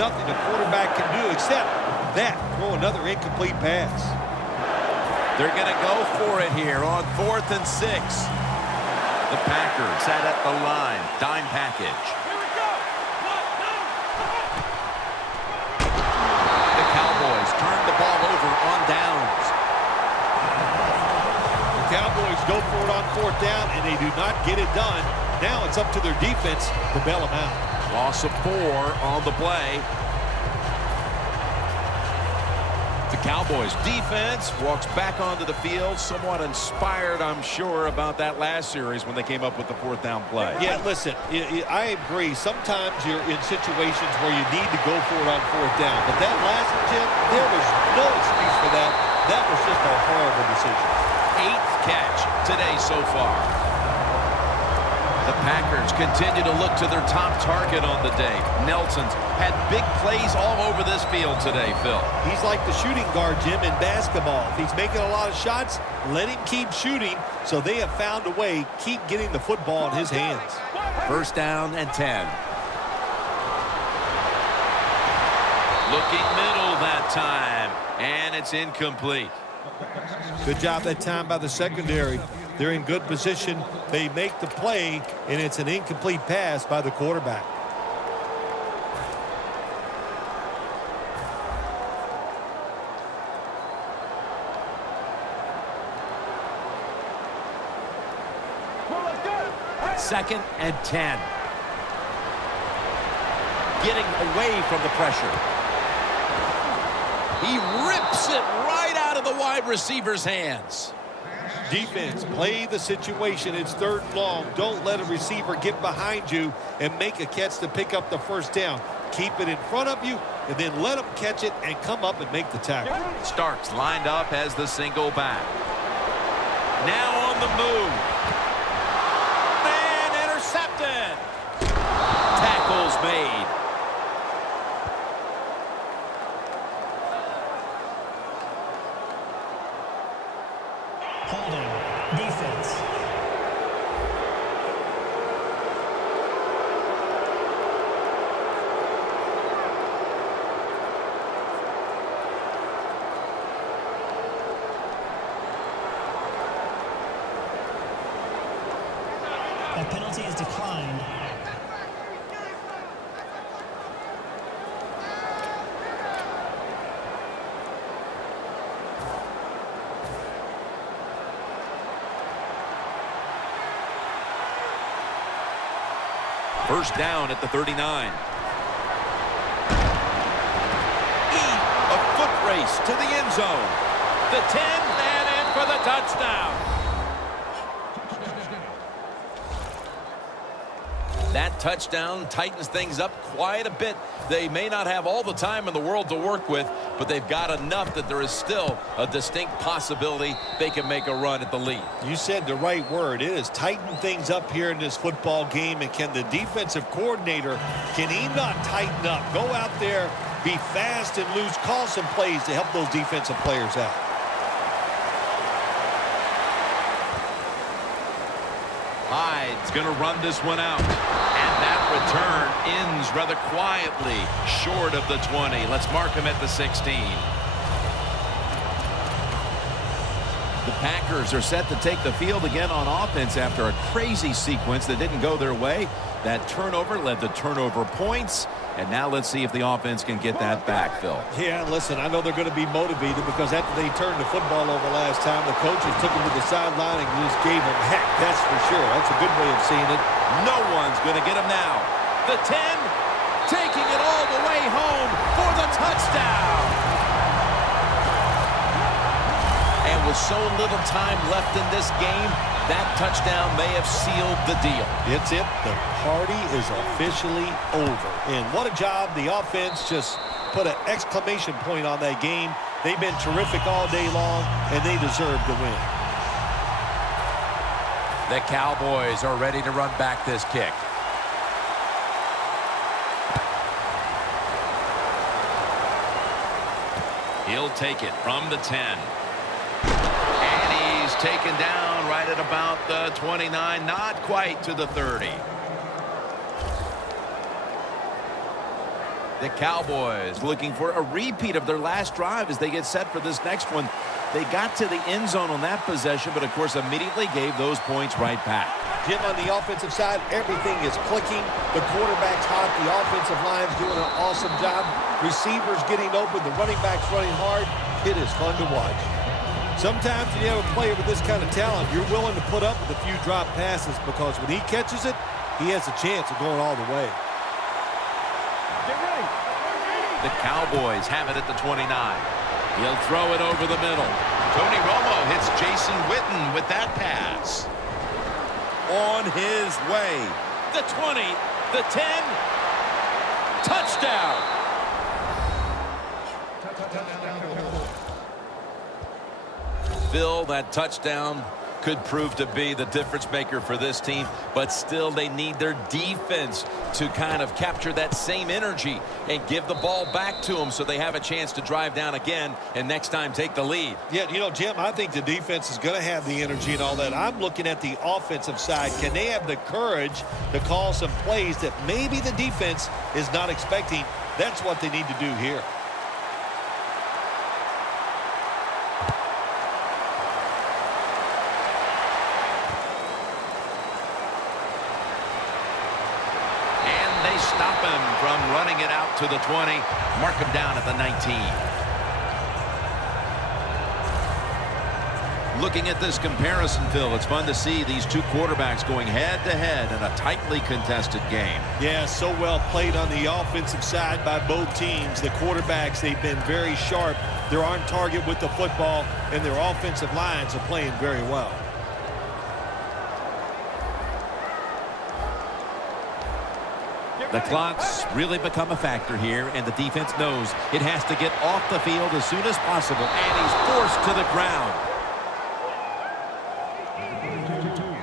nothing the quarterback can do except that, throw another incomplete pass. They're going to go for it here on 4th and 6. The Packers set at the line. Dime package. The Cowboys turn the ball over on downs. The Cowboys go for it on 4th down, and they do not get it done. Now it's up to their defense to bail them out. Loss of 4 on the play. The Cowboys defense walks back onto the field, somewhat inspired, I'm sure, about that last series when they came up with the 4th down play. Yeah, listen, I agree. Sometimes you're in situations where you need to go for it on 4th down. But that last one, Jim, there was no excuse for that. That was just a horrible decision. 8th catch today so far. The Packers continue to look to their top target on the day. Nelson's had big plays all over this field today, Phil. He's like the shooting guard, Jim, in basketball. If he's making a lot of shots, let him keep shooting. So they have found a way, keep getting the football in his hands. 1st down and 10. Looking middle that time, and it's incomplete. Good job that time by the secondary. They're in good position. They make the play, and it's an incomplete pass by the quarterback. Second and 10. Getting away from the pressure. He rips it right out of the wide receiver's hands. Defense, play the situation. It's 3rd and long. Don't let a receiver get behind you and make a catch to pick up the 1st down. Keep it in front of you, and then let them catch it and come up and make the tackle. Starks lined up as the single back. Now on the move. And intercepted. Tackles made. Holding. Defense. A penalty is declined. First down at the 39. A foot race to the end zone. The 10 and in for the touchdown. That touchdown tightens things up quite a bit. They may not have all the time in the world to work with, but they've got enough that there is still a distinct possibility they can make a run at the lead. You said the right word. It has tightened things up here in this football game, and can the defensive coordinator, can he not tighten up? Go out there, be fast and loose, call some plays to help those defensive players out. Hyde's going to run this one out. And that return ends rather quietly short of the 20. Let's mark him at the 16. The Packers are set to take the field again on offense after a crazy sequence that didn't go their way. That turnover led to turnover points. And now let's see if the offense can get that back, Phil. Yeah, listen, I know they're going to be motivated because after they turned the football over last time, the coaches took them to the sideline and just gave them heck, that's for sure. That's a good way of seeing it. No one's going to get him now. The 10, taking it all the way home for the touchdown. And with so little time left in this game, that touchdown may have sealed the deal. It's it. The party is officially over. And what a job. The offense just put an exclamation point on that game. They've been terrific all day long, and they deserve to win. The Cowboys are ready to run back this kick. He'll take it from the 10. And he's taken down right at about the 29, not quite to the 30. The Cowboys looking for a repeat of their last drive as they get set for this next one. They got to the end zone on that possession, but of course immediately gave those points right back. Jim, on the offensive side, everything is clicking. The quarterback's hot. The offensive line's doing an awesome job. Receivers getting open. The running back's running hard. It is fun to watch. Sometimes when you have a player with this kind of talent, you're willing to put up with a few drop passes because when he catches it, he has a chance of going all the way. The Cowboys have it at the 29. He'll throw it over the middle. Tony Romo hits Jason Witten with that pass. On his way. The 20, the 10. Touchdown. Phil, that touchdown could prove to be the difference maker for this team, but still they need their defense to kind of capture that same energy and give the ball back to them so they have a chance to drive down again and next time take the lead. Yeah, you know, Jim, I think the defense is going to have the energy and all that. I'm looking at the offensive side. Can they have the courage to call some plays that maybe the defense is not expecting? That's what they need to do here. Stop him from running it out to the 20. Mark him down at the 19. Looking at this comparison, Phil, it's fun to see these two quarterbacks going head-to-head in a tightly contested game. Yeah, so well played on the offensive side by both teams. The quarterbacks, they've been very sharp. They're on target with the football, and their offensive lines are playing very well. The clock's really become a factor here, and the defense knows it has to get off the field as soon as possible, and he's forced to the ground.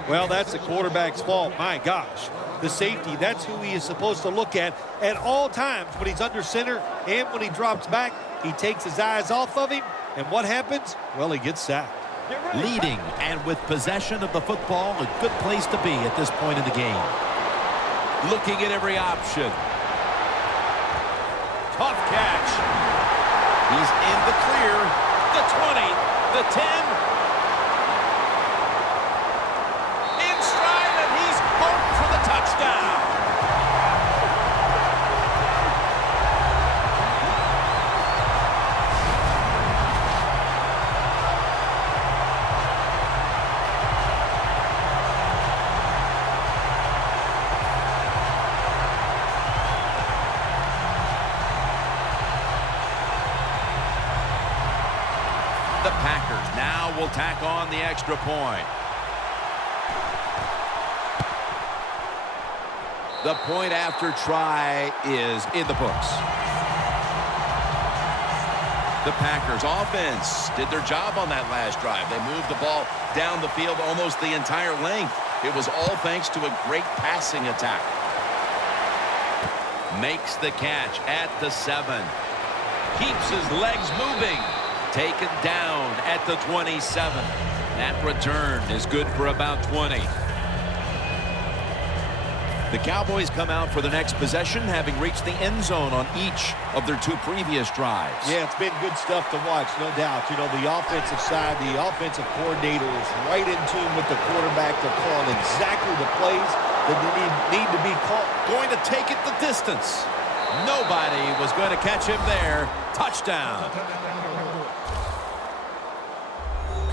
Well, that's the quarterback's fault. My gosh. The safety, that's who he is supposed to look at all times when he's under center and when he drops back. He takes his eyes off of him, and what happens? Well, he gets sacked. Leading and with possession of the football, a good place to be at this point in the game. Looking at every option. Tough catch. He's in the clear. The 20, the 10. In stride, and he's home for the touchdown. The Packers now will tack on the extra point. The point after try is in the books. The Packers offense did their job on that last drive. They moved the ball down the field almost the entire length. It was all thanks to a great passing attack. Makes the catch at the 7. Keeps his legs moving. Taken down at the 27. That return is good for about 20. The Cowboys come out for the next possession, having reached the end zone on each of their two previous drives. Yeah, it's been good stuff to watch, no doubt. You know, the offensive side, the offensive coordinator is right in tune with the quarterback. They're calling exactly the plays that need to be called. Going to take it the distance. Nobody was going to catch him there. Touchdown.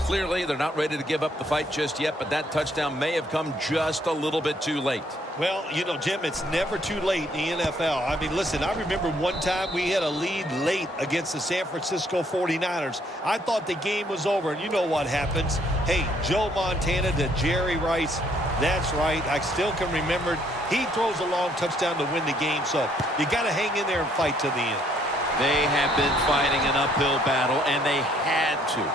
Clearly, they're not ready to give up the fight just yet, but that touchdown may have come just a little bit too late. Well, you know, Jim, it's never too late in the NFL. I mean, listen, I remember one time we had a lead late against the San Francisco 49ers. I thought the game was over, and you know what happens. Hey, Joe Montana to Jerry Rice. That's right. I still can remember it. He throws a long touchdown to win the game, so you got to hang in there and fight to the end. They have been fighting an uphill battle, and they had to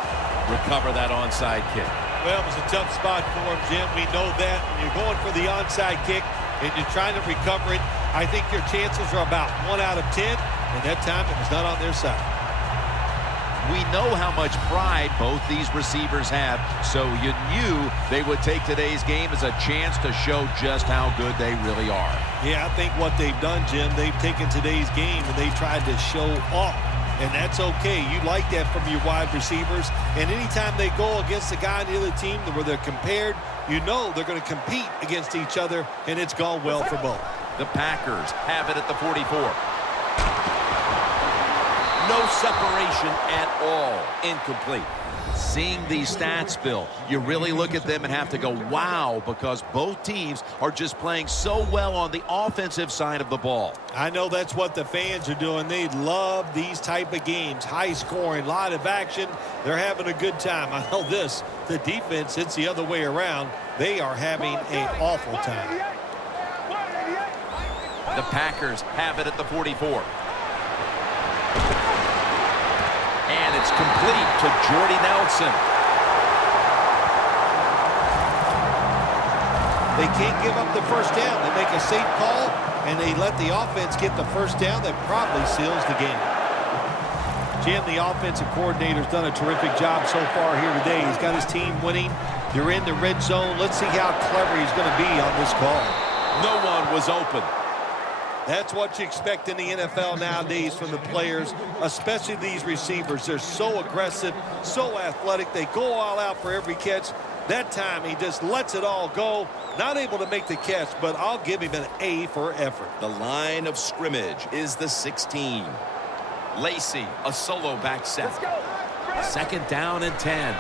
recover that onside kick. Well, it was a tough spot for him, Jim. We know that. When you're going for the onside kick and you're trying to recover it, I think your chances are about 1 out of 10, and that time it was not on their side. We know how much pride both these receivers have, so you knew they would take today's game as a chance to show just how good they really are. Yeah, I think what they've done, Jim, they've taken today's game and they tried to show off. And that's okay. You like that from your wide receivers. And anytime they go against a guy on the other team where they're compared, you know they're going to compete against each other, and it's gone well for both. The Packers have it at the 44. No separation at all. Incomplete. Seeing these stats, Bill, you really look at them and have to go, wow, because both teams are just playing so well on the offensive side of the ball. I know that's what the fans are doing. They love these type of games. High scoring, lot of action. They're having a good time. I know this. The defense, it's the other way around. They are having an awful time. The Packers have it at the 44. And it's complete to Jordy Nelson. They can't give up the first down. They make a safe call, and they let the offense get the first down. That probably seals the game. Jim, the offensive coordinator's done a terrific job so far here today. He's got his team winning. They're in the red zone. Let's see how clever he's going to be on this call. No one was open. That's what you expect in the NFL nowadays from the players, especially these receivers. They're so aggressive, so athletic. They go all out for every catch. That time, he just lets it all go. Not able to make the catch, but I'll give him an A for effort. The line of scrimmage is the 16. Lacey, a solo back set. Second down and 10.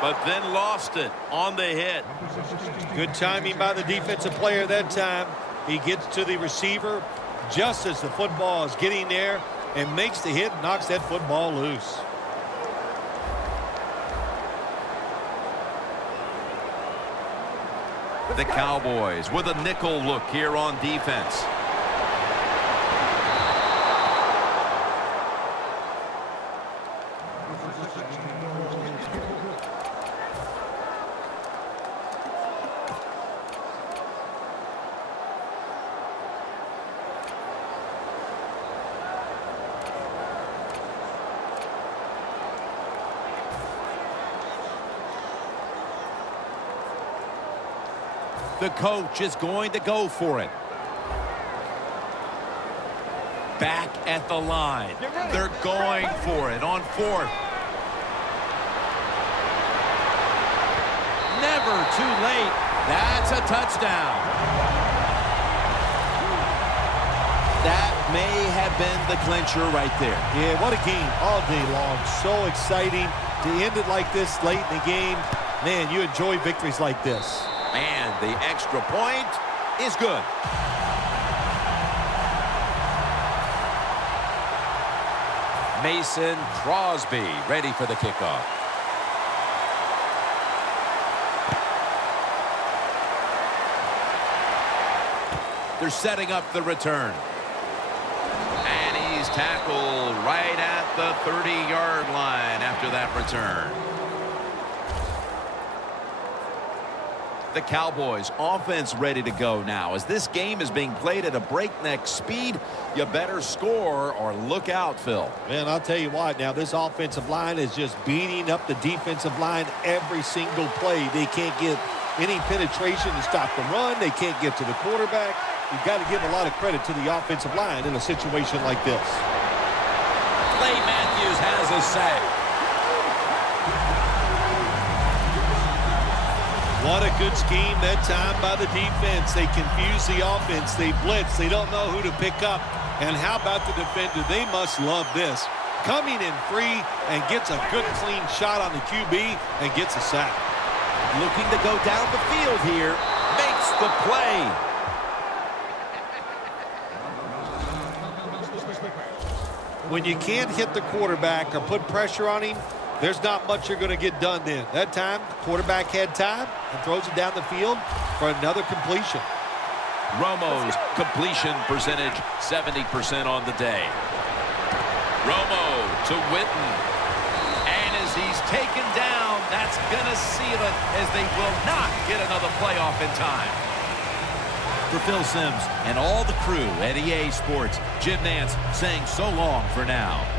But then lost it on the hit. Good timing by the defensive player that time. He gets to the receiver just as the football is getting there and makes the hit, knocks that football loose. The Cowboys with a nickel look here on defense. The coach is going to go for it. Back at the line. They're going for it on fourth. Never too late. That's a touchdown. That may have been the clincher right there. Yeah, what a game all day long. So exciting to end it like this late in the game. Man, you enjoy victories like this. And the extra point is good. Mason Crosby ready for the kickoff. They're setting up the return. And he's tackled right at the 30-yard line after that return. The Cowboys offense ready to go now. As this game is being played at a breakneck speed, you better score or look out, Phil. Man, I'll tell you what, now this offensive line is just beating up the defensive line every single play. They can't get any penetration to stop the run. They can't get to the quarterback. You've got to give a lot of credit to the offensive line in a situation like this. Clay Matthews has a sack. What a good scheme that time by the defense. They confuse the offense. They blitz. They don't know who to pick up. And how about the defender? They must love this. Coming in free and gets a good clean shot on the QB and gets a sack. Looking to go down the field here. Makes the play. When you can't hit the quarterback or put pressure on him, there's not much you're going to get done then. That time, the quarterback had time and throws it down the field for another completion. Romo's completion percentage, 70% on the day. Romo to Witten. And as he's taken down, that's going to seal it as they will not get another playoff in time. For Phil Simms and all the crew at EA Sports, Jim Nantz saying so long for now.